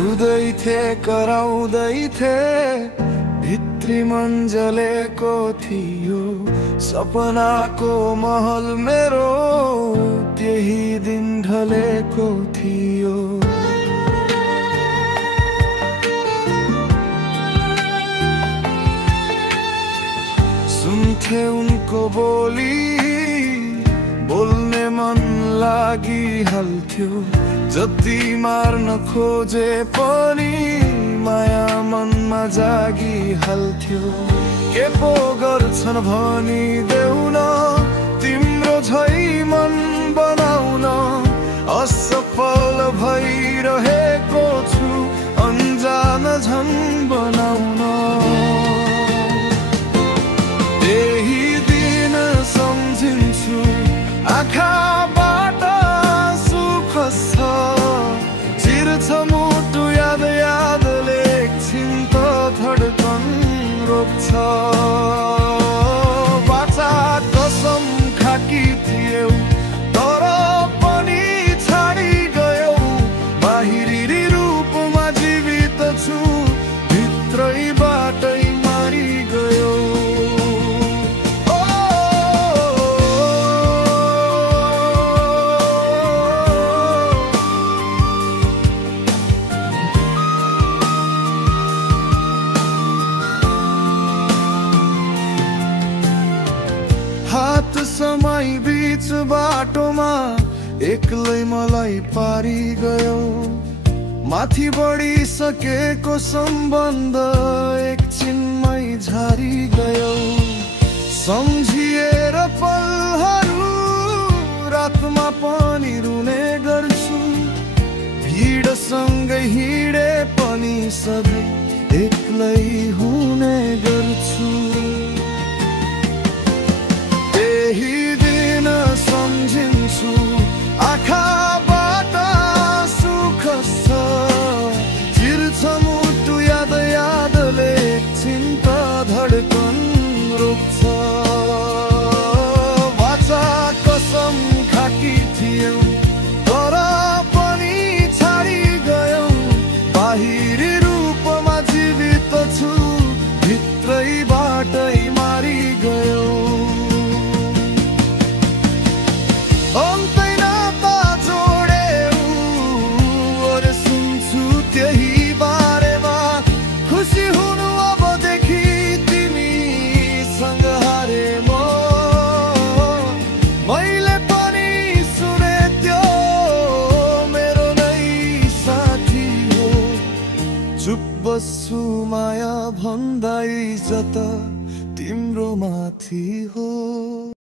रुँदै थे कराउँदै थे भित्री मन जलेको थियो। सपनाको महल मेरो त्यही दिन ढलेको थियो। सुन्थे उनको बोली बोल्ने मन लागिहाल्थ्यो। जति मार्न खोजे पनि माया मनमा जागिहाल्थ्यो। के पो गर्छन् भनी देउन तिम्रो झै मन बनाउन। असफल भइरहेको छु अन्जान झन् बनाउन। त्यही दिन सम्झिन्छु आँखाबाट सुख छ। चिर्छ मुटु याद यादले एकछिन त धड्कन रोक्छ। वाचा कसम खाकी थियौ तर पनि छाडी गयौ। बाहिरी रूपमा जीवित छु भित्रैबाटै मारि गयौ। हात समय बीच बाटोमा एक्लै मलाई पारी गयो। माथि बढिसकेको सम्बन्ध एकछिनमै झारी गयो। सम्झिएर पलहरू रातमा पनि रुने गर्छु। भिडसँगै हिँडे पनि सधैँ एक्लै हुने गर्छु। त्यही दिन सम्झिन्छु आँखाबाट सुख छ। चिर्छ मुटु याद यादले एकछिन त धड्कन रोक्छ। वाचा कसम खाकी थियौ तर पनि छाडी गयौ। बाहिरी रूपमा जीवित छु भित्रैबाटै मारि गयौ। अन्तै नाता जोडेऊ और सुन्छु त्यही बारेमा। खुसी हुनु अबदेखि तिमीसँग हारे म। मैले पनि सुने त्यो मेरो नै साथी हो। चुप बस्छु माया भन्दा इज्जत तिम्रो माथि हो।